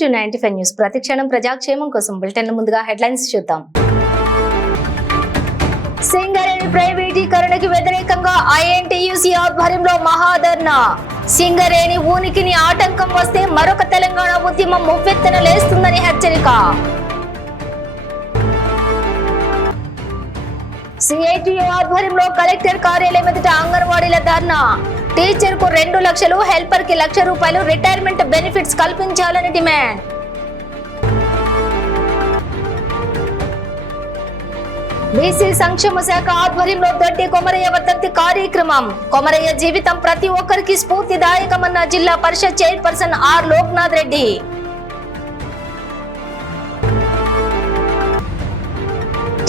To 95 news. ప్రతిక్షణం ప్రజాక్షేమం కోసం bulletin ముందుగా హెడ్లైన్స్ చూద్దాం. సింగరేణి ప్రైవేటీకరణకి వ్యతిరేకంగా ఐఎన్టీయూసీ ఆధ్వర్యంలో మహాధర్నా. సింగరేణి ఉనికిని ఆటంకం వస్తే మరొక తెలంగాణ ఉద్యమం ఉవ్వెత్తున లేస్తుందని హెచ్చరిక. సిఐటియు ఆధ్వర్యంలో కలెక్టర్ కార్యాలయం ఎదుట అంగన్వాడీల ధర్నా. టీచర్ కు 2 లక్షలు, హెల్పర్ కి 1,00,000 రూపాయలు రిటైర్మెంట్ బెనిఫిట్స్ కల్పించాలని డిమాండ్. బీసీ సంక్షేమ శాఖ ఆధ్వర్యంలో దొడ్డి కొమరయ్య వర్ధంతి కార్యక్రమం. కొమరయ్య జీవితం ప్రతి ఒక్కరికి స్ఫూర్తిదాయకమన్న జిల్లా పరిషత్ చైర్పర్సన్ ఆర్ లోక్నాథ్ రెడ్డి.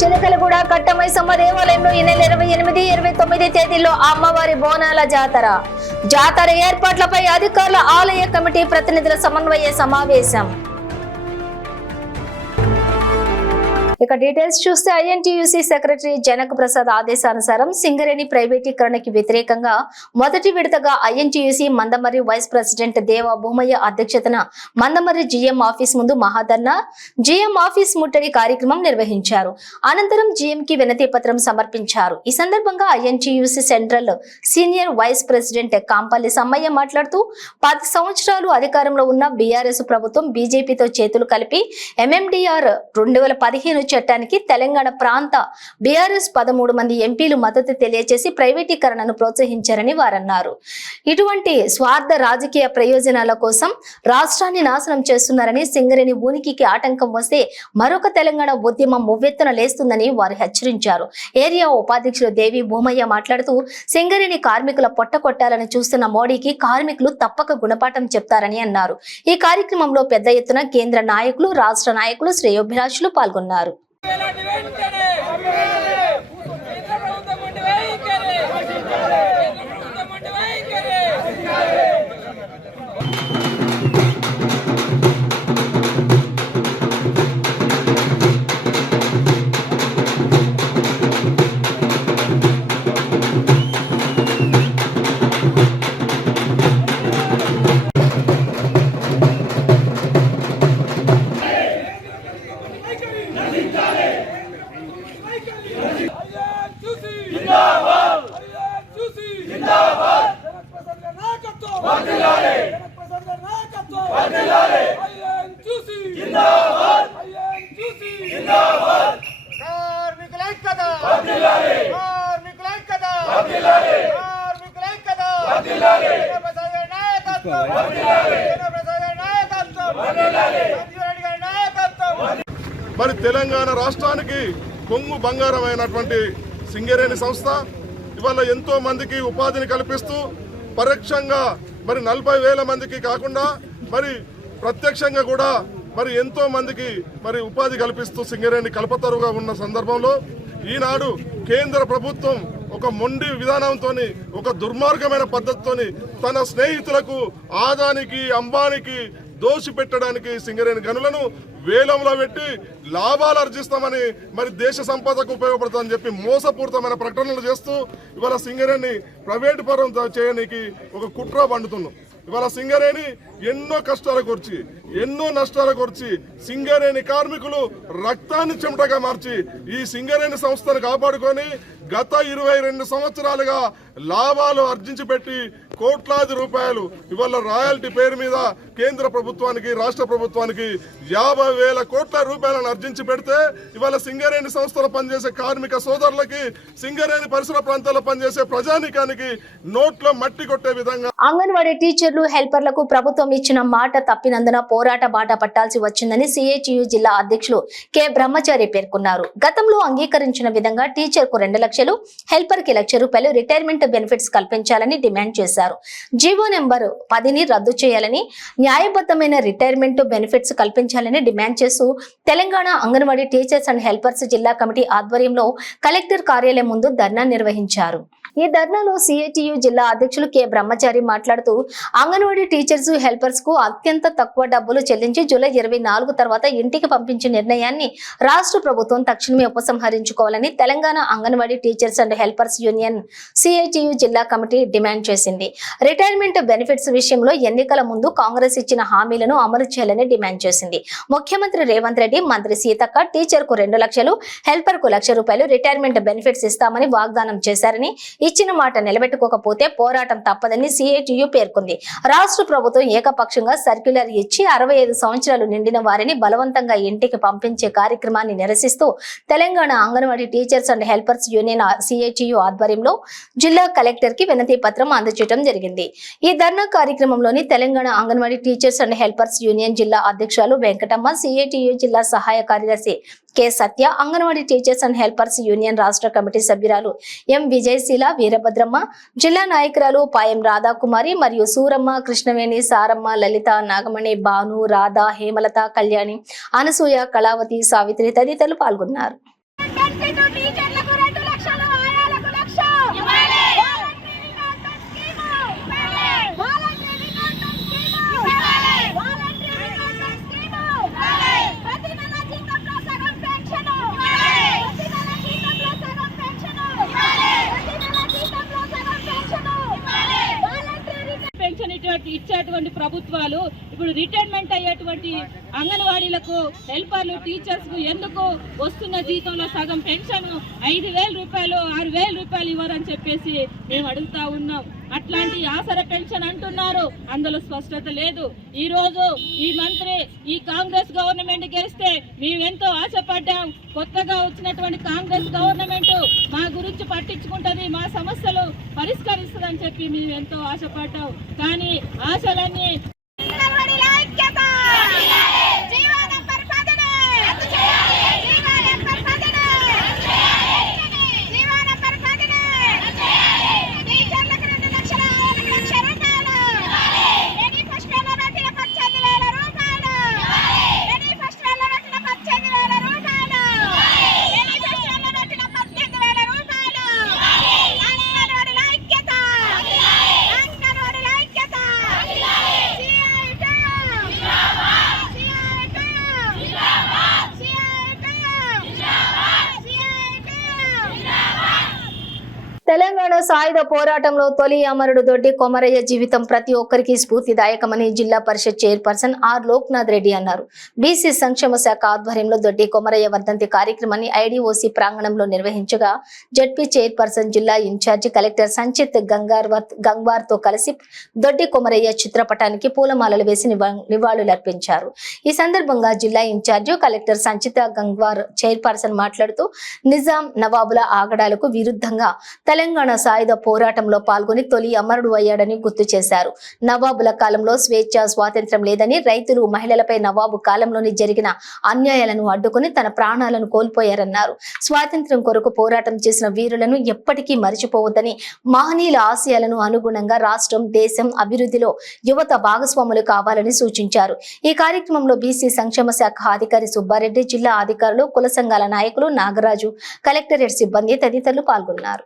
చిలకలగూడ కట్టమైసమ్మ దేవాలయంలో ఈ నెల 28, 29 తేదీల్లో అమ్మవారి బోనాల జాతర ఏర్పాట్లపై అధికారుల ఆలయ కమిటీ ప్రతినిధుల సమన్వయ సమావేశం. ఇక డీటెయిల్స్ చూస్తే ఐఎన్టీయూసీ సెక్రటరీ జనక్ ప్రసాద్ ఆదేశానుసారం సింగరేణి ప్రైవేటీకరణకి వ్యతిరేకంగా మొదటి విడతగా ఐఎన్టీయూసీ మందమర్రి వైస్ ప్రెసిడెంట్ దేవా భూమయ్య అధ్యక్షతన మందమర్రి జీఎం ఆఫీస్ ముందు మహాధర్నా, జీఎం ఆఫీస్ ముట్టడి కార్యక్రమం నిర్వహించారు. అనంతరం జీఎం కి వినతి పత్రం సమర్పించారు. ఈ సందర్భంగా INTUC central senior vice president Kampalli Sammaiah మాట్లాడుతూ 10 సంవత్సరాలు అధికారంలో ఉన్న బీఆర్ఎస్ ప్రభుత్వం బీజేపీతో చేతులు కలిపి ఎంఎండీఆర్ 2015 చట్టానికి తెలంగాణ ప్రాంత బీఆర్ఎస్ 13 మంది ఎంపీలు మద్దతు తెలియజేసి ప్రైవేటీకరణను ప్రోత్సహించారని వారన్నారు. ఇటువంటి స్వార్థ రాజకీయ ప్రయోజనాల కోసం రాష్ట్రాన్ని నాశనం చేస్తున్నారని, సింగరేణి ఉనికికి ఆటంకం వస్తే మరొక తెలంగాణ ఉద్యమం ఉవ్వెత్తున లేస్తుందని వారు హెచ్చరించారు. ఏరియా ఉపాధ్యక్షులు దేవి భూమయ్య మాట్లాడుతూ సింగరేణి కార్మికుల పొట్ట కొట్టాలని చూస్తున్న మోడీకి కార్మికులు తప్పక గుణపాఠం చెప్తారని అన్నారు. ఈ కార్యక్రమంలో పెద్ద ఎత్తున కేంద్ర నాయకులు, రాష్ట్ర నాయకులు, శ్రేయోభిలాషులు పాల్గొన్నారు. మరి తెలంగాణ రాష్ట్రానికి కొంగు బంగారమైనటువంటి సింగరేణి సంస్థ ఇవాళ ఎంతో మందికి ఉపాధిని కల్పిస్తూ పరోక్షంగా మరి 40,000 మందికి కాకుండా మరి ప్రత్యక్షంగా కూడా మరి ఎంతో మందికి మరి ఉపాధి కల్పిస్తూ సింగరేణి కల్పతరుగా ఉన్న సందర్భంలో ఈనాడు కేంద్ర ప్రభుత్వం ఒక మొండి విధానంతోని, ఒక దుర్మార్గమైన పద్ధతితోని తన స్నేహితులకు ఆదానికి, అంబానికి దోషి పెట్టడానికి సింగరేణి గనులను వేలంలో పెట్టి లాభాలు ఆర్జిస్తామని, మరి దేశ సంపదకు ఉపయోగపడుతుందని చెప్పి మోసపూరితమైన ప్రకటనలు చేస్తూ ఇవాళ సింగరేణి ప్రైవేటు పరం చేయడానికి ఒక కుట్ర పండుతున్నాం. ఇవాళ సింగరేణి ఎన్నో కష్టాలు కూర్చి, ఎన్నో నష్టాలు కూర్చి సింగరేణి కార్మికులు రక్తాన్ని చెమటగా మార్చి ఈ సింగరేణి సంస్థను కాపాడుకొని గత 22 సంవత్సరాలుగా లాభాలు ఆర్జించి పెట్టి కోట్లాది రూపాయలు ఇవాళ రాయల్టీ పేరు మీద కేంద్ర ప్రభుత్వానికి, రాష్ట్ర ప్రభుత్వానికి 50,000 కోట్ల రూపాయలను ఆర్జించి పెడితే ఇవాళ సింగరేణి సంస్థలో పనిచేసే కార్మిక సోదరులకి, సింగరేణి పరిసర ప్రాంతాల్లో పనిచేసే ప్రజానీకానికి నోట్లో మట్టి కొట్టే విధంగా అంగన్వాడీ టీచర్లు, హెల్పర్లకు ప్రభుత్వం ఇచ్చిన మాట తప్పినందున పోరాట బాట పట్టాల్సి వచ్చిందని సిఐటియు జిల్లా అధ్యక్షులు కె బ్రహ్మచారి పేర్కొన్నారు. గతంలో అంగీకరించిన విధంగా టీచర్ కు 2 లక్షలు, హెల్పర్ కి 1,00,000 రూపాయలు రిటైర్మెంట్ బెనిఫిట్స్ కల్పించాలని డిమాండ్ చేశారు. జీవో నెంబర్ 10ని రద్దు చేయాలని, న్యాయబద్ధమైన రిటైర్మెంట్ బెనిఫిట్స్ కల్పించాలని డిమాండ్ చేస్తూ Telangana Anganwadi teachers and helpers జిల్లా కమిటీ ఆధ్వర్యంలో కలెక్టర్ కార్యాలయం ముందు ధర్నా నిర్వహించారు. ఈ ధర్నాలో సిఐటియు జిల్లా అధ్యక్షులు కె బ్రహ్మచారి మాట్లాడుతూ అంగన్వాడీ టీచర్స్ హెల్పర్స్ కు అత్యంత తక్కువ డబ్బులు చెల్లించి జూలై 24 తర్వాత ఇంటికి పంపించే నిర్ణయాన్ని రాష్ట్ర ప్రభుత్వం తక్షణమే ఉపసంహరించుకోవాలని Telangana Anganwadi teachers and helpers union CITU జిల్లా కమిటీ డిమాండ్ చేసింది. రిటైర్మెంట్ బెనిఫిట్స్ విషయంలో ఎన్నికల ముందు కాంగ్రెస్ ఇచ్చిన హామీలను అమలు చేయాలని డిమాండ్ చేసింది. ముఖ్యమంత్రి రేవంత్ రెడ్డి, మంత్రి సీతక్క టీచర్ కు 2 లక్షలు, హెల్పర్ కు ₹1,00,000 రిటైర్మెంట్ బెనిఫిట్స్ ఇస్తామని వాగ్దానం చేశారని, ఇచ్చిన మాట నిలబెట్టుకోకపోతే పోరాటం తప్పదని సిఐటియు పేర్కొంది. రాష్ట్ర ప్రభుత్వం ఏకపక్షంగా సర్క్యులర్ ఇచ్చి 65 సంవత్సరాలు నిండిన వారిని బలవంతంగా ఇంటికి పంపించే కార్యక్రమాన్ని నిరసిస్తూ Telangana Anganwadi teachers and helpers union CITU ఆధ్వర్యంలో జిల్లా కలెక్టర్ కి వినతి పత్రం అందజేయడం జరిగింది. ఈ ధర్నా కార్యక్రమంలోని Telangana Anganwadi teachers and helpers union జిల్లా అధ్యక్షులు వెంకటమ్మ, సిఐటియు జిల్లా సహాయ కార్యదర్శి K Satya, Anganwadi teachers and helpers union రాష్ట్ర కమిటీ సభ్యురాలు ఎం విజయశీల, వీరభద్రమ్మ, జిల్లా నాయకురాలు పాయం రాధాకుమారి మరియు సూరమ్మ, కృష్ణవేణి, సారమ్మ, లలిత, నాగమణి, భాను, రాధ, హేమలత, కళ్యాణి, అనసూయ, కళావతి, సావిత్రి తదితరులు పాల్గొన్నారు. ఇచ్చేటువంటి ప్రభుత్వాలు ఇప్పుడు రిటైర్మెంట్ అయ్యేటువంటి అంగన్వాడీలకు, హెల్పర్లు, టీచర్స్ కు ఎందుకు వస్తున్న జీతంలో సగం పెన్షన్ 5,000 రూపాయలు, 6,000 రూపాయలు ఇవ్వరని చెప్పేసి మేము అడుగుతా ఉన్నాం. అట్లాంటి ఆసర పెన్షన్ అంటున్నారు, అందులో స్పష్టత లేదు. ఈ రోజు ఈ మంత్రి, ఈ కాంగ్రెస్ గవర్నమెంట్ గెలిస్తే మేమెంతో ఆశపడ్డాం. కొత్తగా వచ్చినటువంటి కాంగ్రెస్ గవర్నమెంట్ మా గురించి పట్టించుకుంటది, మా సమస్యలు పరిష్కరిస్తుందని చెప్పి మేము ఎంతో ఆశపడ్డాం. కానీ ఆశలన్నీ తెలంగాణ సాయుధ పోరాటంలో తొలి అమరుడు దొడ్డి కొమరయ్య జీవితం ప్రతి ఒక్కరికి స్ఫూర్తిదాయకమని జిల్లా పరిషత్ చైర్పర్సన్ ఆర్ లోక్నాథ్ రెడ్డి అన్నారు. బీసీ సంక్షేమ శాఖ ఆధ్వర్యంలో దొడ్డి కొమరయ్య వర్ధంతి కార్యక్రమాన్ని ఐడిఓసి ప్రాంగణంలో నిర్వహించగా జడ్పీ చైర్పర్సన్, జిల్లా ఇన్ఛార్జి కలెక్టర్ సంచిత్ గంగ్వార్ తో కలిసి దొడ్డి కొమరయ్య చిత్రపటానికి పూలమాలలు వేసి నివాళులర్పించారు. ఈ సందర్భంగా జిల్లా ఇన్ఛార్జి కలెక్టర్ సంచిత గంగ్వార్ చైర్పర్సన్ మాట్లాడుతూ నిజాం, నవాబుల ఆగడాలకు విరుద్ధంగా తెలంగాణ సాయుధ పోరాటంలో పాల్గొని తొలి అమరుడు అయ్యాడని గుర్తు చేశారు. నవాబుల కాలంలో స్వేచ్ఛ, స్వాతంత్ర్యం లేదని, రైతులు, మహిళలపై నవాబు కాలంలోని జరిగిన అన్యాయాలను అడ్డుకుని తన ప్రాణాలను కోల్పోయారన్నారు. స్వాతంత్ర్యం కొరకు పోరాటం చేసిన వీరులను ఎప్పటికీ మరిచిపోవద్దని, మహనీయుల ఆశయాలను అనుగుణంగా రాష్ట్రం, దేశం అభివృద్ధిలో యువత భాగస్వాములు కావాలని సూచించారు. ఈ కార్యక్రమంలో బీసీ సంక్షేమ శాఖ అధికారి సుబ్బారెడ్డి, జిల్లా అధికారులు, కుల సంఘాల నాయకులు, నాగరాజు, కలెక్టరేట్ సిబ్బంది తదితరులు పాల్గొన్నారు.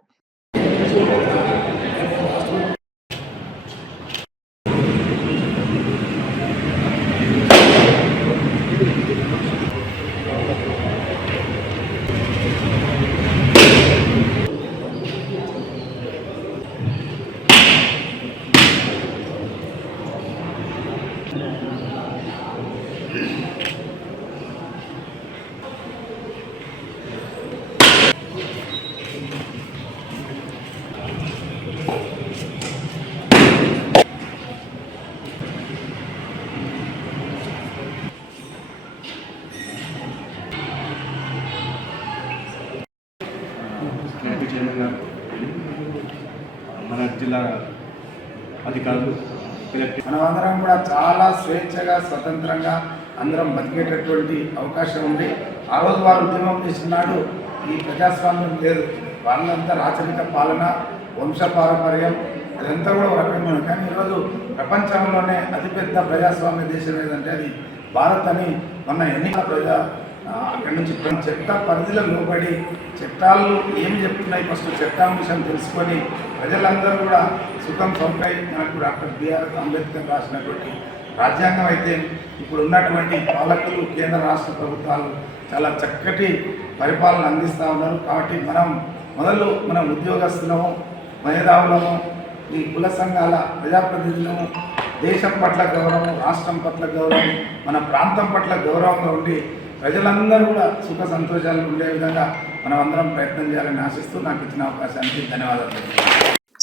మన జిల్లా అధికారులు, మనమందరం కూడా చాలా స్వేచ్ఛగా, స్వతంత్రంగా అందరం బతికేటటువంటి అవకాశం ఉంది. ఆ రోజు వారు ఉద్యమం చేసినాడు ఈ ప్రజాస్వామ్యం లేదు, వాళ్ళంతా రాచరిక పాలన, వంశ పారంపర్యం, అదంతా కూడా ఒక రకంగా ఉంది. కానీ ఈరోజు ప్రపంచంలోనే అతిపెద్ద ప్రజాస్వామ్య దేశం ఏదంటే అది భారత్ అని మొన్న ఎన్నికల అక్కడి నుంచి చట్ట పరిధిలో లోబడి చట్టాలు ఏం చెప్తున్నాయి ఫస్ట్ చట్టాంశం తెలుసుకొని ప్రజలందరూ కూడా సుఖం సౌకర్యం మనకు డాక్టర్ బిఆర్ అంబేద్కర్ రాసినటువంటి రాజ్యాంగం అయితే ఇప్పుడు ఉన్నటువంటి పాలకులు కేంద్ర రాష్ట్ర ప్రభుత్వాలు చాలా చక్కటి పరిపాలన అందిస్తూ ఉన్నారు. కాబట్టి మన ఉద్యోగస్తులము, మేధావులము, ఈ కుల సంఘాల ప్రజాప్రతినిధులము దేశం పట్ల గౌరవం, రాష్ట్రం పట్ల గౌరవం, మన ప్రాంతం పట్ల గౌరవంగా ఉండి ప్రజలందరూ కూడా సుఖ సంతోషాలు ఉండే విధంగా మనం అందరం ప్రయత్నం చేయాలని ఆశిస్తూ నాకు ఇచ్చిన అవకాశానికి ధన్యవాదాలు.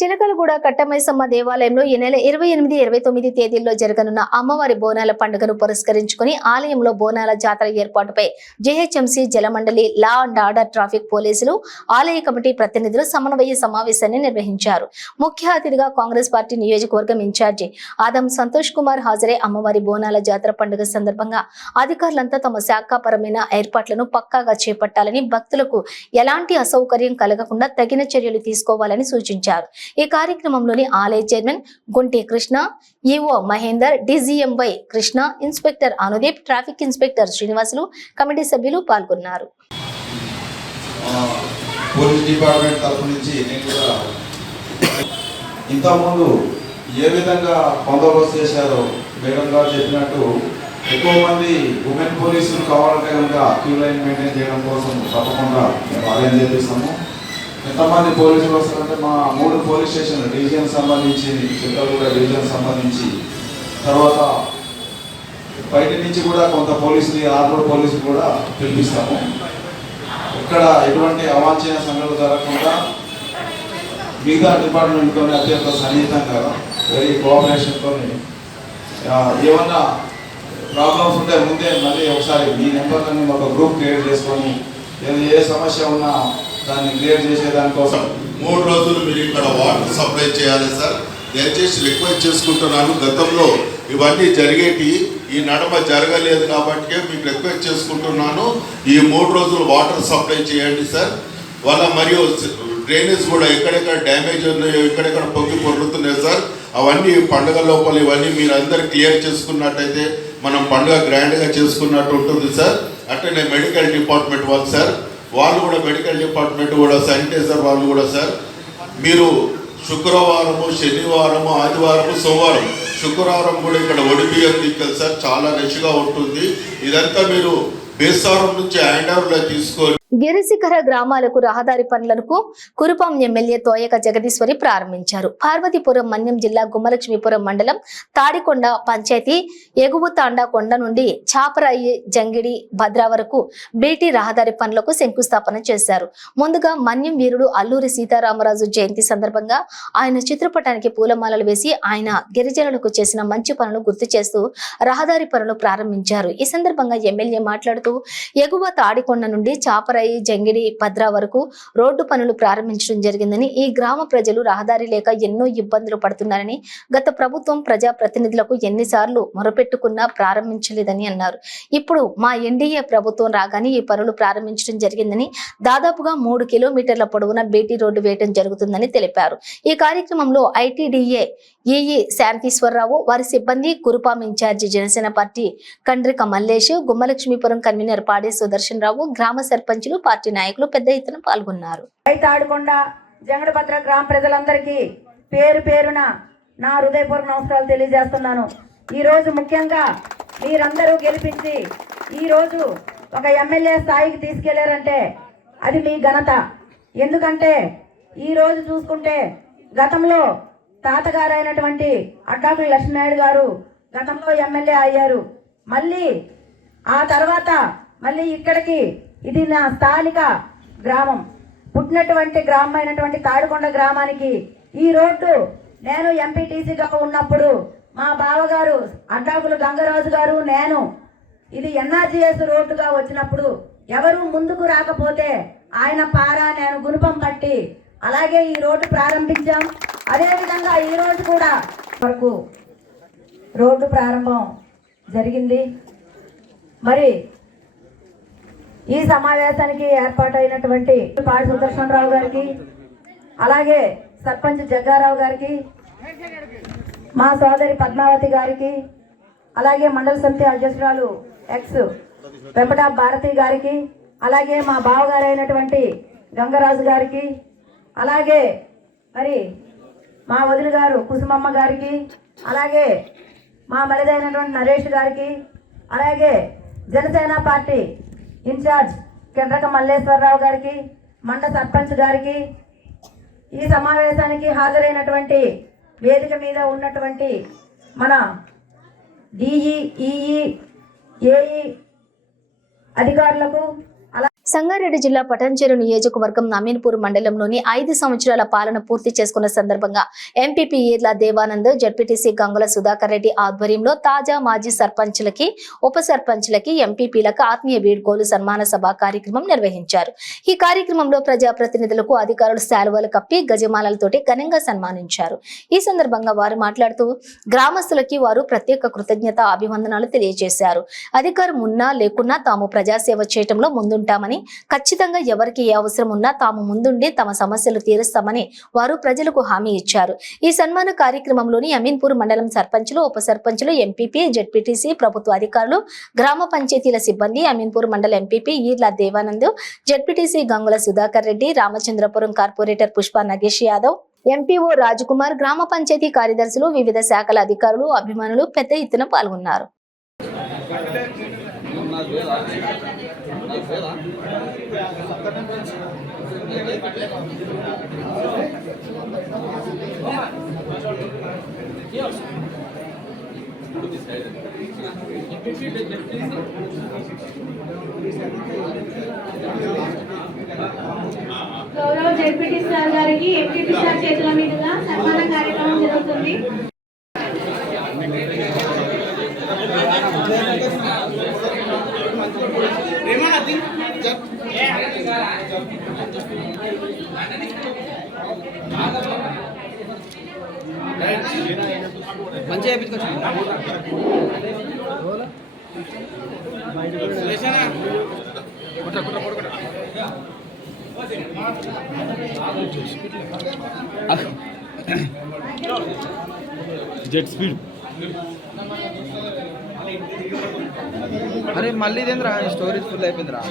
చిలకలగూడ కట్టమైసమ్మ దేవాలయంలో ఈ నెల 28, 29 తేదీల్లో జరగనున్న అమ్మవారి బోనాల పండుగను పురస్కరించుకుని ఆలయంలో బోనాల జాతర ఏర్పాటుపై GHMC Jalamandali, law and order, traffic పోలీసులు, ఆలయ కమిటీ ప్రతినిధులు సమన్వయ సమావేశాన్ని నిర్వహించారు. ముఖ్య అతిథిగా కాంగ్రెస్ పార్టీ నియోజకవర్గం ఇన్ఛార్జి ఆదం సంతోష్ కుమార్ హాజరై అమ్మవారి బోనాల జాతర పండుగ సందర్భంగా అధికారులంతా తమ శాఖాపరమైన ఏర్పాట్లను పక్కాగా చేపట్టాలని, భక్తులకు ఎలాంటి అసౌకర్యం కలగకుండా తగిన చర్యలు తీసుకోవాలని సూచించారు. ఈ కార్యక్రమంలోని ఆలయ chairman Gunti Krishna, EO Mahender, DGM Y Krishna, inspector Anudeep, traffic inspector Srinivasulu, committee సభ్యులు పాల్గొన్నారు. పోలీస్ డిపార్ట్మెంట్ తరఫు నుంచి నేను కూడా ఇంతకుముందు ఏ విధంగా బందోబస్తు చేశారో మేడం గారు చెప్పినట్టు ఎక్కువ మంది ఉమెన్ పోలీసులు కావాలంటే కనుక క్యూ లైన్ మెయింటైన్ చేయడం కోసం తప్పకుండా మేము అరేంజ్ చేపిస్తాము. ఎంతమంది పోలీసులు వస్తారంటే మా 3 పోలీస్ స్టేషన్లు డివిజన్ సంబంధించి, చిలకలగూడ డివిజన్ సంబంధించి, తర్వాత బయట నుంచి కూడా కొంత పోలీసులు, ఆర్మూర్ పోలీసులు కూడా పిలిపిస్తాము. ఇక్కడ ఎటువంటి అవాంఛనీయ సంఘటనలు జరగకుండా మిగతా డిపార్ట్మెంట్తో అత్యంత సన్నిహితంగా వెరీ కోఆపరేషన్తో ఏమన్నా ప్రాబ్లమ్స్ ఉంటే ముందే మళ్ళీ ఒకసారి మీ నెంబర్లని ఒక గ్రూప్ క్రియేట్ చేసుకొని ఏ సమస్య ఉన్నా దాన్ని క్లియర్ చేసే దానికోసం 3 రోజులు మీరు ఇక్కడ వాటర్ సప్లై చేయాలి సార్. దయచేసి రిక్వెస్ట్ చేసుకుంటున్నాను. గతంలో ఇవన్నీ జరిగేటి ఈ నడమ జరగలేదు కాబట్టి మీకు రిక్వెస్ట్ చేసుకుంటున్నాను. ఈ 3 రోజులు వాటర్ సప్లై చేయండి సార్. వాళ్ళ మరియు డ్రైనేజ్ కూడా ఎక్కడెక్కడ డ్యామేజ్ ఉన్నాయో, ఎక్కడెక్కడ పొంగి పొర్లుతున్నాయో సార్, అవన్నీ పండుగ లోపల ఇవన్నీ మీరు అందరు క్లియర్ చేసుకున్నట్టయితే మనం పండుగ గ్రాండ్గా చేసుకున్నట్టు ఉంటుంది సార్. అట్లనే మెడికల్ డిపార్ట్మెంట్ వాళ్ళు సార్, వాళ్ళు కూడా మెడికల్ డిపార్ట్మెంట్ కూడా శానిటైజర్ వాళ్ళు కూడా సార్, మీరు శుక్రవారము, శనివారము, ఆదివారము, సోమవారం, శుక్రవారం కూడా ఇక్కడ ఒడిబియ్యం దిక్కలు సార్, చాలా రష్గా ఉంటుంది. ఇదంతా మీరు బేసారం నుంచి హ్యాండ్ ఓవర్లో తీసుకోవాలి. గిరిశిఖర గ్రామాలకు రహదారి పనులకు కురుపాం ఎమ్మెల్యే తోయక జగదీశ్వరి ప్రారంభించారు. పార్వతీపురం మన్యం జిల్లా గుమ్మలక్ష్మీపురం మండలం తాడికొండ పంచాయతీ ఎగువ తాండాకొండ నుండి చాపరాయి జంగిడి భద్రా వరకు బీటీ రహదారి పనులకు శంకుస్థాపన చేశారు. ముందుగా మన్యం వీరుడు అల్లూరి సీతారామరాజు జయంతి సందర్భంగా ఆయన చిత్రపటానికి పూలమాలలు వేసి ఆయన గిరిజనులకు చేసిన మంచి పనులు గుర్తు చేస్తూ రహదారి పనులు ప్రారంభించారు. ఈ సందర్భంగా ఎమ్మెల్యే మాట్లాడుతూ ఎగువ తాడికొండ నుండి చాపరాయి జంగిడి భద్రా వరకు రోడ్డు పనులు ప్రారంభించడం జరిగిందని, ఈ గ్రామ ప్రజలు రహదారి లేక ఎన్నో ఇబ్బందులు పడుతున్నారని, గత ప్రభుత్వం ప్రజా ప్రతినిధులకు ఎన్నిసార్లు మొరపెట్టుకున్నా ప్రారంభించలేదని అన్నారు. ఇప్పుడు మా ఎన్డీఏ ప్రభుత్వం రాగానే ఈ పనులు ప్రారంభించడం జరిగిందని, దాదాపుగా 3 కిలోమీటర్ల పొడవున బీటీ రోడ్డు వేయడం జరుగుతుందని తెలిపారు. ఈ కార్యక్రమంలో ఐటీడీఏ ఈఈ శాంతీశ్వరరావు, వారి సిబ్బంది, Kurupam incharge Janasena party Kandrika Mallesh, Gummalakshmipuram convener Pade Sudarshan రావు, గ్రామ సర్పంచులు, పార్టీ నాయకులు పెద్ద ఎత్తున పాల్గొన్నారు. తాడికొండ జంగడభద్ర గ్రామ ప్రజలందరికీ పేరు పేరున నా హృదయపూర్వక నమస్కారాలు తెలియజేస్తున్నాను. ఈరోజు ముఖ్యంగా మీరందరూ గెలిపించి ఈరోజు ఒక ఎమ్మెల్యే స్థాయికి తీసుకెళ్లారంటే అది మీ ఘనత. ఎందుకంటే ఈరోజు చూసుకుంటే గతంలో తాతగారు అయినటువంటి అడ్డాకుల లక్ష్మీనాయుడు గారు గతంలో ఎమ్మెల్యే అయ్యారు. మళ్ళీ ఆ తర్వాత మళ్ళీ ఇక్కడికి ఇది నా స్థానిక గ్రామం, పుట్టినటువంటి గ్రామం అయినటువంటి తాడికొండ గ్రామానికి ఈ రోడ్డు నేను ఎంపీటీసీగా ఉన్నప్పుడు మా బావగారు అడ్డాకుల గంగరాజు గారు నేను ఇది ఎన్ఆర్జీఎస్ రోడ్డుగా వచ్చినప్పుడు ఎవరు ముందుకు రాకపోతే ఆయన పారా నేను గుణపం పట్టి అలాగే ఈ రోడ్డు ప్రారంభించాం. అదేవిధంగా ఈ రోజు కూడా వరకు రోడ్డు ప్రారంభం జరిగింది. మరి ఈ సమావేశానికి ఏర్పాటైనటువంటి పాడి సుదర్శన్ రావు గారికి, అలాగే సర్పంచ్ జగ్గారావు గారికి, మా సోదరి పద్మావతి గారికి, అలాగే మండల సమితి అధ్యక్షురాలు ఎక్స్ వెంపట భారతి గారికి, అలాగే మా బావగారు అయినటువంటి గంగరాజు గారికి, అలాగే మరి మా వదిన గారు కుసుమమ్మ గారికి, అలాగే మా మరిదైనటువంటి నరేష్ గారికి, అలాగే జనసేన పార్టీ ఇన్ఛార్జ్ కెండ్రక మల్లేశ్వరరావు గారికి, మండ సర్పంచ్ గారికి, ఈ సమావేశానికి హాజరైనటువంటి వేదిక మీద ఉన్నటువంటి మన డిఈ, ఈఈ, ఏఈ అధికారులకు, సంగారెడ్డి జిల్లా పటాన్చెరు నియోజకవర్గం అమీన్పూర్ మండలంలోని 5 సంవత్సరాల పాలన పూర్తి చేసుకున్న సందర్భంగా ఎంపీపీ ఈర్ల దేవానంద్, జడ్పీటీసీ గంగుల సుధాకర్ రెడ్డి ఆధ్వర్యంలో తాజా మాజీ సర్పంచ్లకి, ఉప సర్పంచ్లకి, ఎంపీపీలకు ఆత్మీయ వీడ్కోలు సన్మాన సభ కార్యక్రమం నిర్వహించారు. ఈ కార్యక్రమంలో ప్రజాప్రతినిధులకు అధికారులు శాలువలు కప్పి గజమాలతోటి ఘనంగా సన్మానించారు. ఈ సందర్భంగా వారు మాట్లాడుతూ గ్రామస్తులకి వారు ప్రత్యేక కృతజ్ఞత అభివందనాలు తెలియజేశారు. అధికారం ఉన్నా లేకున్నా తాము ప్రజాసేవ చేయటంలో ముందుంటామని, ఖచ్చితంగా ఎవరికి ఏ అవసరం ఉన్నా తాము ముందుండి తమ సమస్యలు తీరుస్తామని వారు ప్రజలకు హామీ ఇచ్చారు. ఈ సన్మాన కార్యక్రమంలోని అమీన్పూర్ మండలం సర్పంచులు, ఉప సర్పంచులు, ఎంపీపీ, జడ్పీటీసీ, ప్రభుత్వ అధికారులు, గ్రామ పంచాయతీల సిబ్బంది, అమీన్పూర్ మండల MPP Eerla Devanand, ZPTC Gangula Sudhakar Reddy, Ramachandrapuram corporator Pushpa Nagesh Yadav, MPO Rajkumar, గ్రామ పంచాయతీ కార్యదర్శులు, వివిధ శాఖల అధికారులు, అభిమానులు పెద్ద ఎత్తున పాల్గొన్నారు. గౌరవ జడ్పీటీ సార్ గారికి ఎంపీపీ సార్ చేతుల మీదుగా సన్మాన కార్యక్రమం జరుగుతుంది. జెట్ స్పీడ్ అరే మళ్ళీ ఇదేంద్రా స్టోరేజ్ ఫుల్ అయిపోయిందిరా.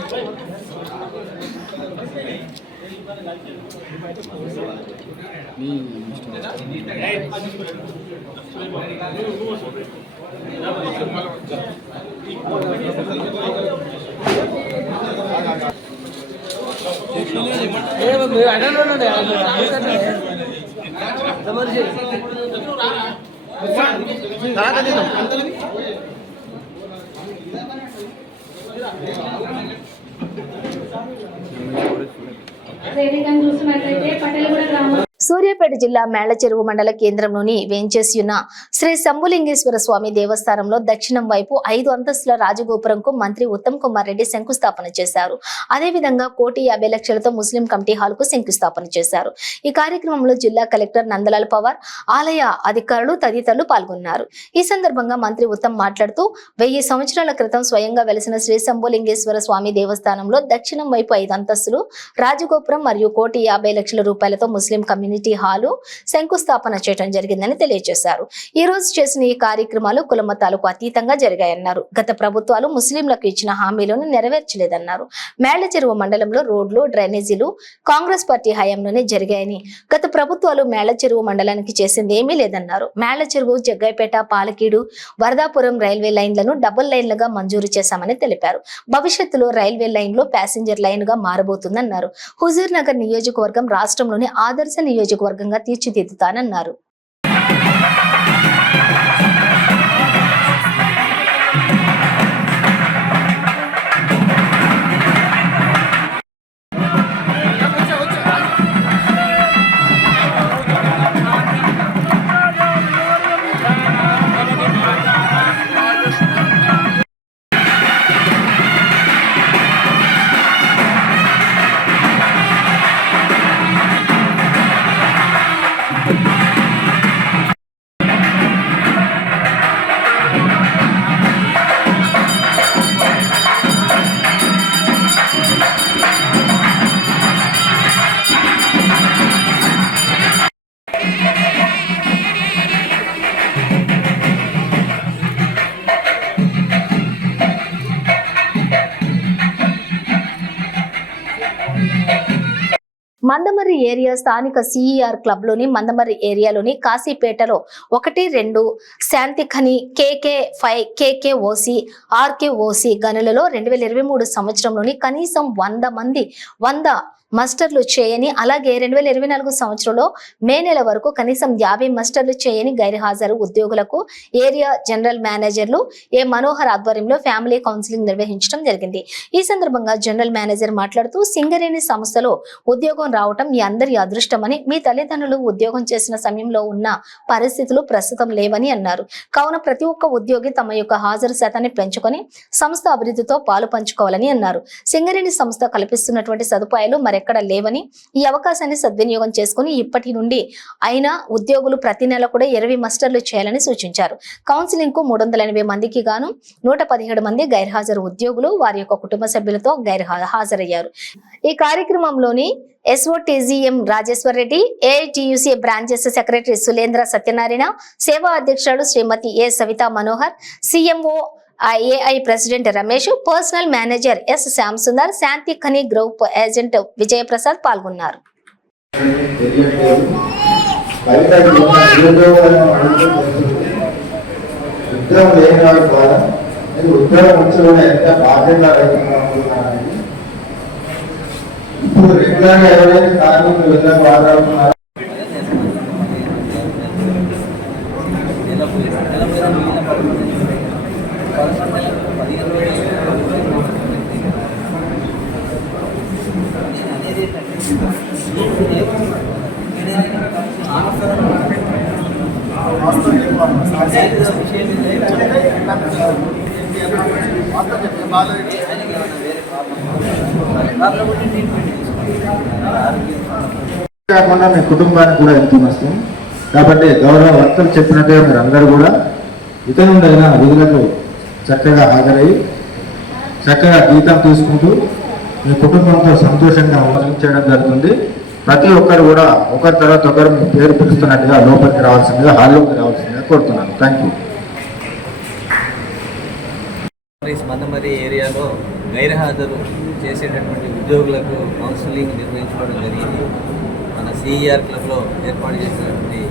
వేదికను చూసినట్లయితే పటేలగూడ గ్రామం సూర్యాపేట జిల్లా మేళ్లచెరువు మండల కేంద్రంలోని వేంచేసి ఉన్న శ్రీ శంభులింగేశ్వర స్వామి దేవస్థానంలో దక్షిణం వైపు 5 అంతస్తుల రాజగోపురంకు మంత్రి ఉత్తమ్ కుమార్ రెడ్డి శంకుస్థాపన చేశారు. అదేవిధంగా 1,50,00,000తో ముస్లిం కమిటీ హాల్ కు శంకుస్థాపన చేశారు. ఈ కార్యక్రమంలో జిల్లా కలెక్టర్ నందలాల్ పవార్, ఆలయ అధికారులు తదితరులు పాల్గొన్నారు. ఈ సందర్భంగా మంత్రి ఉత్తమ్ మాట్లాడుతూ 1000 సంవత్సరాల క్రితం స్వయంగా వెలిసిన శ్రీ శంభులింగేశ్వర స్వామి దేవస్థానంలో దక్షిణం వైపు 5 అంతస్తులు రాజగోపురం మరియు 1,50,00,000 రూపాయలతో ముస్లిం కమ్యూనిటీ హాలు శంకుస్థాపన చేయడం జరిగిందని తెలియజేశారు. ఈ రోజు చేసిన ఈ కార్యక్రమాలు కులమతాలకు అతీతంగా జరిగాయన్నారు. గత ప్రభుత్వాలు ముస్లింలకు ఇచ్చిన హామీలను నెరవేర్చలేదన్నారు. మేళ్లచెరువు మండలంలో రోడ్లు, డ్రైనేజీలు కాంగ్రెస్ పార్టీ హయాంలోనే జరిగాయని, గత ప్రభుత్వాలు మేళ్లచెరువు మండలానికి చేసింది ఏమీ లేదన్నారు. మేళ్లచెరువు, జగ్గైపేట, పాలకీడు, వరదాపురం రైల్వే లైన్లను డబుల్ లైన్లుగా మంజూరు చేశామని తెలిపారు. భవిష్యత్తులో రైల్వే లైన్లో ప్యాసింజర్ లైన్ గా మారబోతుందన్నారు. హుజూర్ నగర్ నియోజకవర్గం రాష్ట్రంలోని ఆదర్శ నియోజకవర్గంగా తీర్చిదిద్దుతానన్నారు. మందమర్రి ఏరియా స్థానిక సిఈఆర్ క్లబ్ లోని Mandamarri ఏరియాలోని కాశీపేటలో 1-2 Shantikhani KK5 KKOC RKOC గనులలో 2023 సంవత్సరంలోని కనీసం 100 మస్టర్లు చేయని, అలాగే 2024 సంవత్సరంలో మే నెల వరకు కనీసం 50 మస్టర్లు చేయని గైర్హాజరు ఉద్యోగులకు ఏరియా జనరల్ మేనేజర్లు ఏ మనోహర్ ఆధ్వర్యంలో ఫ్యామిలీ కౌన్సిలింగ్ నిర్వహించడం జరిగింది. ఈ సందర్భంగా జనరల్ మేనేజర్ మాట్లాడుతూ సింగరేణి సంస్థలో ఉద్యోగం రావటం మీ అందరి అదృష్టమని, మీ తల్లిదండ్రులు ఉద్యోగం చేసిన సమయంలో ఉన్న పరిస్థితులు ప్రస్తుతం లేవని అన్నారు. కావున ప్రతి ఒక్క ఉద్యోగి తమ యొక్క హాజరు శాతాన్ని పెంచుకొని సంస్థ అభివృద్ధితో పాలు పంచుకోవాలని అన్నారు. సింగరేణి సంస్థ కల్పిస్తున్నటువంటి సదుపాయాలు ఎక్కడ లేవని, ఈ అవకాశాన్ని సద్వినియోగం చేసుకుని ఇప్పటి నుండి అయినా ఉద్యోగులు ప్రతి నెల కూడా 20 మస్టర్లు చేయాలని సూచించారు. కౌన్సిలింగ్ కు 380 మందికి గాను 117 మంది గైర్హాజరు ఉద్యోగులు వారి యొక్క కుటుంబ సభ్యులతో హాజరయ్యారు. ఈ కార్యక్రమంలోని SOTGM Rajeshwar Reddy, AITUC branches secretary Sulendra Satyanarayana, సేవా అధ్యక్షుడు Shrimati A Savitha Manohar, CMO AI president Ramesh, personnel manager S Shyam Sundar, Shanti Khani group agent Vijayaprasad పాల్గొన్నారు. కాకుండా మీ కుటుంబానికి కూడా ఎంతో నష్టం. కాబట్టి గౌరవ వక్తలు చెప్పినట్టుగా మీరు అందరూ కూడా ఇక నుండైనా విధులకు చక్కగా హాజరయ్యి చక్కగా జీతం తీసుకుంటూ మీ కుటుంబంతో సంతోషంగా చేయడం జరుగుతుంది. ప్రతి ఒక్కరు కూడా ఒకరి తర్వాత ఒకరు మీ పేరు పిలుస్తున్నట్టుగా లోపలికి రావాల్సిందిగా, హాల్లోకి రావాల్సిందిగా కోరుతున్నాను. Thank you. మందమర్రి ఏరియాలో గైర్హాజరు చేసేటటువంటి ఉద్యోగులకు కౌన్సిలింగ్ నిర్వహించుకోవడం జరిగింది. మన సిఈఆర్ క్లబ్లో ఏర్పాటు చేసినటువంటి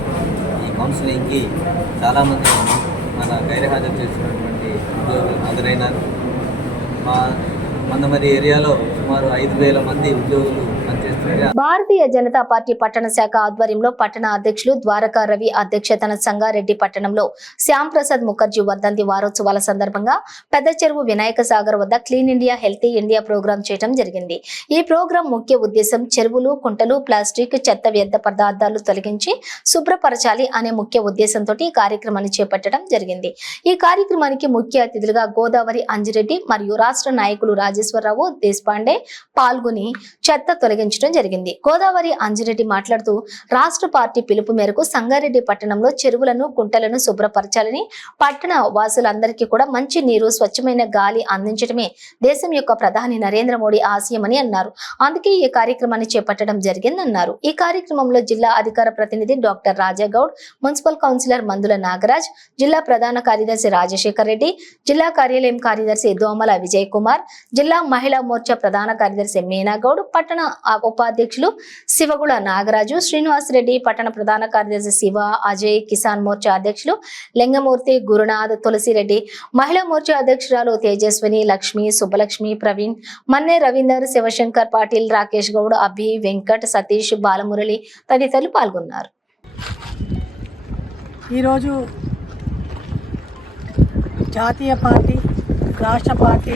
ఈ కౌన్సిలింగ్కి చాలామంది మన గైర్హాజరు చేసినటువంటి ఉద్యోగులు హాజరైనారు. మా మందమర్రి ఏరియాలో సుమారు 5,000 మంది ఉద్యోగులు పనిచేస్తున్నారు. భారతీయ జనతా పార్టీ పట్టణ శాఖ ఆధ్వర్యంలో పట్టణ అధ్యక్షులు ద్వారకా రవి అధ్యక్షతన సంగారెడ్డి పట్టణంలో శ్యామ్ ప్రసాద్ ముఖర్జీ వర్ధంతి వారోత్సవాల సందర్భంగా పెద్ద చెరువు వినాయక సాగర్ వద్ద clean India healthy India program చేయడం జరిగింది. ఈ ప్రోగ్రాం ముఖ్య ఉద్దేశం చెరువులు, కుంటలు, ప్లాస్టిక్, చెత్త వ్యర్థ పదార్థాలు తొలగించి శుభ్రపరచాలి అనే ముఖ్య ఉద్దేశంతో ఈ కార్యక్రమాన్ని చేపట్టడం జరిగింది. ఈ కార్యక్రమానికి ముఖ్య అతిథులుగా గోదావరి అంజిరెడ్డి మరియు రాష్ట్ర నాయకులు రాజేశ్వరరావు దేశపాండే పాల్గొని చెత్త తొలగించడం జరిగింది. గోదావరి అంజిరెడ్డి మాట్లాడుతూ రాష్ట్ర పార్టీ పిలుపు మేరకు సంగారెడ్డి పట్టణంలో చెరువులను, కుంటలను శుభ్రపరచాలని, పట్టణ వాసులందరికీ కూడా మంచి నీరు, స్వచ్ఛమైన గాలి అందించడమే దేశం యొక్క ప్రధాని నరేంద్ర మోడీ ఆశయమని అన్నారు. అందుకే ఈ కార్యక్రమాన్ని చేపట్టడం జరిగిందన్నారు. ఈ కార్యక్రమంలో జిల్లా అధికార ప్రతినిధి డాక్టర్ రాజాగౌడ్, మున్సిపల్ కౌన్సిలర్ మందుల నాగరాజ్, జిల్లా ప్రధాన కార్యదర్శి రాజశేఖర్ రెడ్డి, జిల్లా కార్యాలయం కార్యదర్శి దోమల విజయ్ కుమార్, జిల్లా మహిళా మోర్చా ప్రధాన కార్యదర్శి మీనాగౌడ్, పట్టణ ఉపాధ్యక్షులు శివగుళ నాగరాజు, శ్రీనివాస్ రెడ్డి, పట్టణ ప్రధాన కార్యదర్శి శివ, అజయ్, కిసాన్ మోర్చా అధ్యక్షులు లింగమూర్తి, గురునాథ్, తులసిరెడ్డి, మహిళా మోర్చా అధ్యక్షురాలు తేజస్విని, లక్ష్మి, సుబ్బలక్ష్మి, ప్రవీణ్, మన్నే రవీందర్, శివశంకర్ పాటిల్, రాకేష్ గౌడ్, అభి, వెంకట్, సతీష్, బాలమురళి తదితరులు పాల్గొన్నారు. ఈరోజు జాతీయ పార్టీ, రాష్ట్ర పార్టీ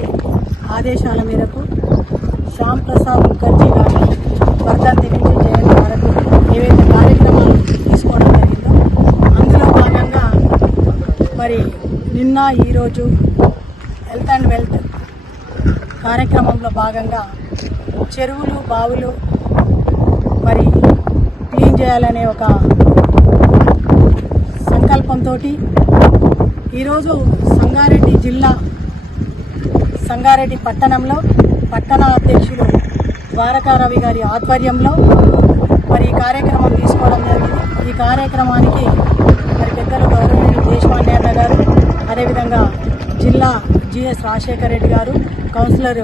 ఆదేశాల మేరకు శ్యామ్ ప్రసాద్ ముఖర్జీ గారి వర్ధంతి నుంచి జయంతి వరకు ఏవైతే కార్యక్రమాలు తీసుకోవడం జరిగిందో అందులో భాగంగా మరి నిన్న ఈరోజు హెల్త్ అండ్ వెల్త్ కార్యక్రమంలో భాగంగా చెరువులు, బావులు మరి క్లీన్ చేయాలనే ఒక సంకల్పంతో ఈరోజు సంగారెడ్డి జిల్లా, సంగారెడ్డి పట్టణంలో పట్టణ అధ్యక్షులు ద్వారకా రవి గారి ఆధ్వర్యంలో మరి ఈ కార్యక్రమం తీసుకోవడం జరిగింది. ఈ కార్యక్రమానికి మరి పెద్దలు గౌరవనీయులు దేశపాండే అన్న గారు, అదేవిధంగా జిల్లా GS రాజశేఖర్ రెడ్డి గారు, కౌన్సిలర్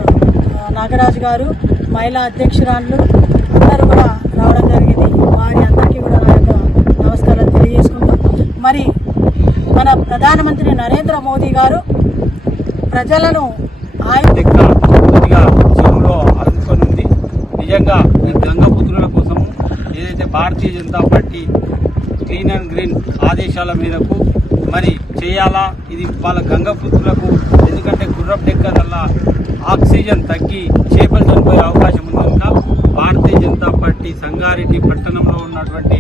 నాగరాజు గారు, మహిళా అధ్యక్షురాళ్ళు అందరూ కూడా రావడం జరిగింది. వారి అందరికీ కూడా నా యొక్క నమస్కారాలు తెలియజేసుకుంటూ, మరి మన ప్రధానమంత్రి నరేంద్ర మోదీ గారు ప్రజలను కొద్దిగా చెరువులో అలుముకొని ఉంది. నిజంగా ఈ గంగపుత్రుల కోసం ఏదైతే Bharatiya Janata party clean and green ఆదేశాల మేరకు మరి చేయాలా, ఇది వాళ్ళ గంగపుత్రులకు, ఎందుకంటే గుర్రపు డెక్కర్ వల్ల ఆక్సిజన్ తగ్గి చేపలు చనిపోయే అవకాశం ఉంది కనుక భారతీయ జనతా పార్టీ సంగారెడ్డి పట్టణంలో ఉన్నటువంటి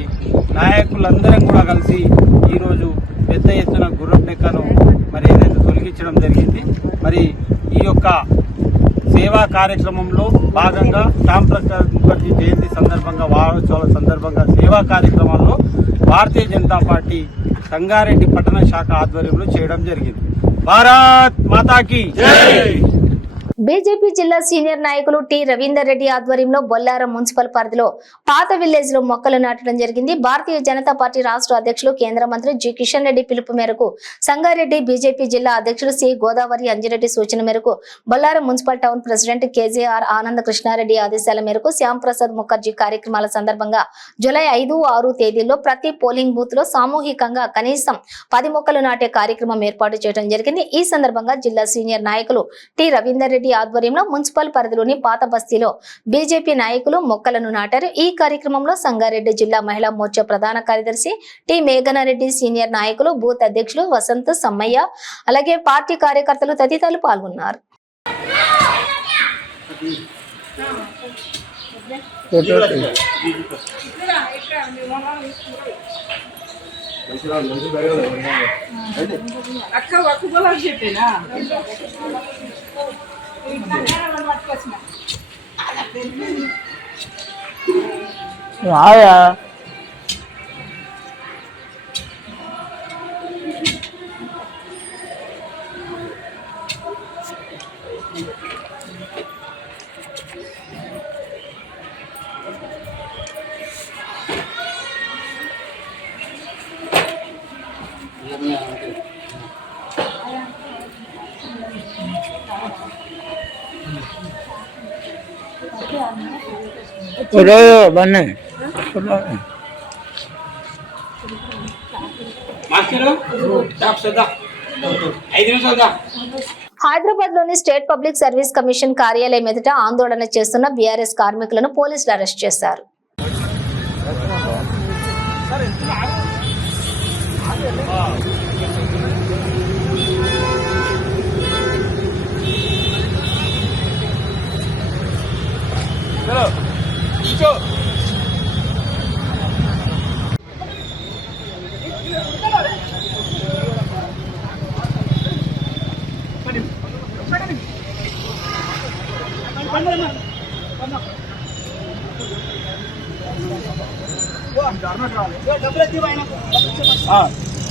నాయకులందరం కూడా కలిసి ఈరోజు పెద్ద ఎత్తున గుర్రపు డెక్కను మరి ఏదైతే తొలగించడం జరిగింది. మరి ఈ యొక్క సేవా కార్యక్రమంలో భాగంగా శ్యామ్ ప్రసాద్ ముఖర్జీ జయంతి సందర్భంగా, వారోత్సవాల సందర్భంగా సేవా కార్యక్రమాల్లో భారతీయ జనతా పార్టీ సంగారెడ్డి పట్టణ శాఖ ఆధ్వర్యంలో చేయడం జరిగింది. భారత్ మాతాకి జై. బీజేపీ జిల్లా సీనియర్ నాయకులు టి రవీందర్ రెడ్డి ఆధ్వర్యంలో బొల్లారం మున్సిపల్ పరిధిలో పాత విలేజ్ లో మొక్కలు నాటడం జరిగింది. భారతీయ జనతా పార్టీ రాష్ట్ర అధ్యక్షులు కేంద్ర మంత్రి జి కిషన్ రెడ్డి పిలుపు మేరకు సంగారెడ్డి బీజేపీ జిల్లా అధ్యక్షులు సి గోదావరి అంజిరెడ్డి సూచన మేరకు Bollaram municipal town president KGR ఆనంద కృష్ణారెడ్డి ఆదేశాల మేరకు శ్యామ్ ప్రసాద్ ముఖర్జీ కార్యక్రమాల సందర్భంగా జూలై 5, 6 తేదీల్లో ప్రతి పోలింగ్ బూత్ లో సామూహికంగా కనీసం 10 మొక్కలు నాటే కార్యక్రమం ఏర్పాటు చేయడం జరిగింది. ఈ సందర్భంగా జిల్లా సీనియర్ నాయకులు టి రవీందర్ రెడ్డి ఆధ్వర్యంలో మున్సిపల్ పరిధిలోని పాత బస్తీలో బీజేపీ నాయకులు మొక్కలను నాటారు. ఈ కార్యక్రమంలో సంగారెడ్డి జిల్లా మహిళా మోర్చా ప్రధాన కార్యదర్శి టి మేఘనారెడ్డి, సీనియర్ నాయకులు, బూత్ అధ్యక్షులు వసంత్, సమ్మయ్య, అలాగే పార్టీ కార్యకర్తలు తదితరులు పాల్గొన్నారు. హైదరాబాద్ లోని స్టేట్ పబ్లిక్ సర్వీస్ కమిషన్ కార్యాలయం ఎదుట ఆందోళన చేస్తున్న బీఆర్ఎస్ కార్మికులను పోలీసులు అరెస్ట్ చేశారు.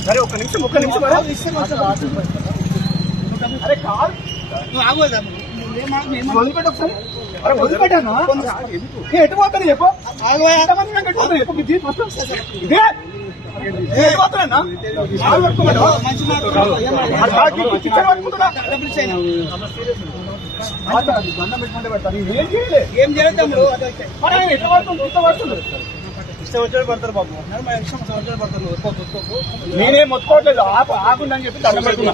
అరే ఒక్క నిమిషం అరే కాదు వదిలిపెట్టాను ఎటు పోతాను చెప్పు ఏం చేయలేదు ఇష్టం వచ్చాడు పడతారు బాబు, నేనే మొత్తుకోవట్లేదు, ఆగుందని చెప్పి దండం పెడుతున్నా.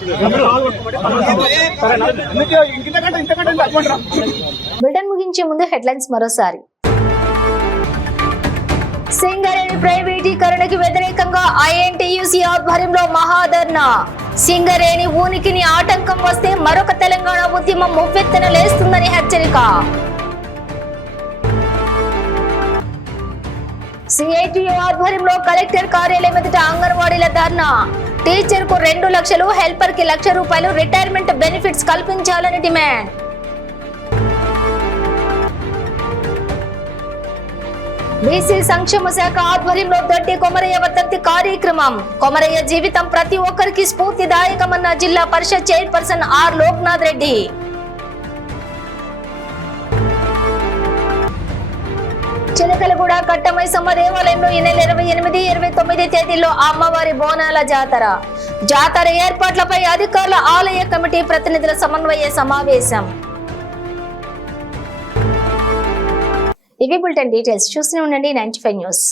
బులెటిన్ ముగించే ముందు హెడ్లైన్స్ మరోసారి. సింగరేణి ప్రైవేటీకరణకి వ్యతిరేకంగా ఐఎన్టీయూసీ ఆధ్వర్యంలో మహాధర్నా. సింగరేణి ఉనికిని ఆటంకం వస్తే మరొక తెలంగాణ ఉద్యమం మువ్వెత్తున లేస్తుందని హెచ్చరిక. సిఐటియు ఆధ్వర్యంలో కలెక్టర్ కార్యాలయం ఎదుట అంగన్వాడీల ధర్నా. టీచర్ కు 2 లక్షలు, హెల్పర్ కి 1,00,000 రూపాయలు రిటైర్మెంట్ బెనిఫిట్స్ కల్పించాలని డిమాండ్. బీసీ సంక్షేమ శాఖ ఆధ్వర్యంలో దొడ్డి కొమరయ్య వర్ధంతి కార్యక్రమం. కొమరయ్య జీవితం ప్రతి ఒక్కరికి స్ఫూర్తిదాయకమన్న జిల్లా పరిషత్ చైర్పర్సన్ ఆర్ లోక్నాథ్ రెడ్డి. చిలకలగూడ కట్టమైసమ్మ దేవాలయంలో ఈ నెల 28, 29 తేదీల్లో అమ్మవారి బోనాల జాతర ఏర్పాట్లపై అధికారుల ఆలయ కమిటీ ప్రతినిధుల సమన్వయ సమావేశం. ఇవి బులెటిన్ డీటెయిల్స్. చూస్తూనే ఉండండి 95 న్యూస్.